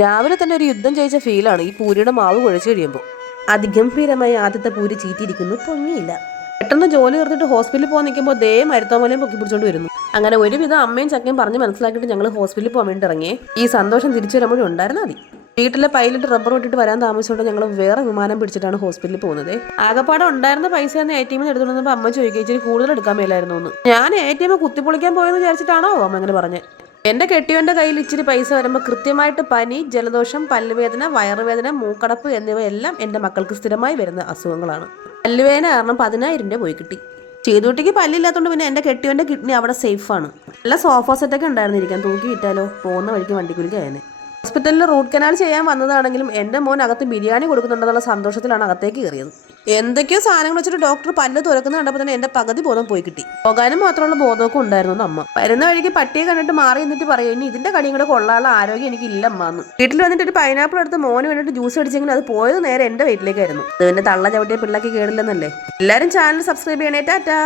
രാവിലെ തന്നെ ഒരു യുദ്ധം ജയിച്ച ഫീലാണ് ഈ പൂരിയുടെ മാവ് കുഴച്ച് കഴിയുമ്പോൾ. അതിഗംഭീരമായി ആദ്യത്തെ പൂരി ചീറ്റിയിരിക്കുന്നു, പൊങ്ങിയില്ല. പെട്ടെന്ന് ജോലി തീർത്തിട്ട് ഹോസ്പിറ്റലിൽ പോകാൻ നിൽക്കുമ്പോൾ ദേ മരുത്തോമലയും പൊക്കി പിടിച്ചോണ്ട് വരുന്നു. അങ്ങനെ ഒരുവിധം അമ്മയും ചക്കയും പറഞ്ഞ് മനസ്സിലാക്കിയിട്ട് ഞങ്ങൾ ഹോസ്പിറ്റലിൽ പോകാൻ വേണ്ടി ഇറങ്ങിയേ. ഈ സന്തോഷം തിരിച്ചു വരുമ്പോഴും ഉണ്ടായിരുന്നാൽ മതി. വീട്ടിലെ പൈലറ്റ് റബ്ബർ വിട്ടിട്ട് വരാൻ താമസിച്ചുകൊണ്ട് ഞങ്ങൾ വേറെ വിമാനം പിടിച്ചിട്ടാണ് ഹോസ്പിറ്റലിൽ പോകുന്നത്. ആകപ്പാടെ ഉണ്ടായിരുന്ന പൈസ ഒന്ന് ATM എടുത്തുകൊണ്ടപ്പോൾ അമ്മ ചോദിക്കുക ഇച്ചിരി കൂടുതൽ എടുക്കാൻ മേലായിരുന്നു എന്ന്. ഞാൻ ATM കുത്തിപ്പൊളിക്കാൻ പോയെന്ന് വിചാരിച്ചിട്ടാണോ അമ്മ അങ്ങനെ പറഞ്ഞത്. എൻ്റെ കെട്ടിയവൻ്റെ കയ്യിൽ ഇച്ചിരി പൈസ വരുമ്പോൾ കൃത്യമായിട്ട് പനി, ജലദോഷം, പല്ലുവേദന, വയറുവേദന, മൂക്കടപ്പ് എന്നിവയെല്ലാം എൻ്റെ മക്കൾക്ക് സ്ഥിരമായി വരുന്ന അസുഖങ്ങളാണ്. പല്ലുവേദന കാരണം 10,000 രൂപ പോയി കിട്ടി. ചെയ്തുകുട്ടിക്ക് പല്ലില്ലാത്തതുകൊണ്ട് പിന്നെ എൻ്റെ കെട്ടിയവൻ്റെ കിഡ്നി അവിടെ സേഫാണ്. നല്ല സോഫ സെറ്റൊക്കെ ഉണ്ടായിരുന്നിരിക്കാൻ, തൂക്കി വിറ്റാലോ പോകുന്ന വഴിക്ക് വണ്ടിക്കുലിക്കായനെ. ഹോസ്പിറ്റലിൽ റൂട്ട് കനാൽ ചെയ്യാൻ വന്നതാണെങ്കിലും എൻ്റെ മോൻ അകത്ത് ബിരിയാണി കൊടുക്കുന്നുണ്ടെന്നുള്ള സന്തോഷത്തിലാണ് അകത്തേക്ക് കയറിയത്. എന്തൊക്കെയോ സാധനങ്ങൾ വെച്ചിട്ട് ഡോക്ടർ പല്ല് തുറക്കുന്ന കണ്ടപ്പോൾ തന്നെ എൻ്റെ പകുതി ബോധം പോയി കിട്ടി. പോകാനും മാത്രമുള്ള ബോധമൊക്കെ ഉണ്ടായിരുന്നു അമ്മ. വരുന്ന വഴിക്ക് പട്ടിയെ കണ്ടിട്ട് മാറി എന്നിട്ട് പറയും ഇനി ഇതിന്റെ കടിയും കൂടെ കൊള്ളാനുള്ള ആരോഗ്യം എനിക്ക് ഇല്ലമ്മാന്ന്. വീട്ടിൽ വന്നിട്ട് ഒരു പൈനാപ്പിൾ എടുത്ത് മോന് വേണ്ടിയിട്ട് ജ്യൂസ് അടിച്ചെങ്കിൽ അത് പോയത് നേരെ എൻ്റെ വീട്ടിലേക്കായിരുന്നു. ഇതിന്റെ തള്ള ചവിട്ടിയ പിള്ളക്ക് കേടില്ലെന്നല്ലേ. എല്ലാവരും ചാനൽ സബ്സ്ക്രൈബ് ചെയ്യണേ. ടാറ്റാ.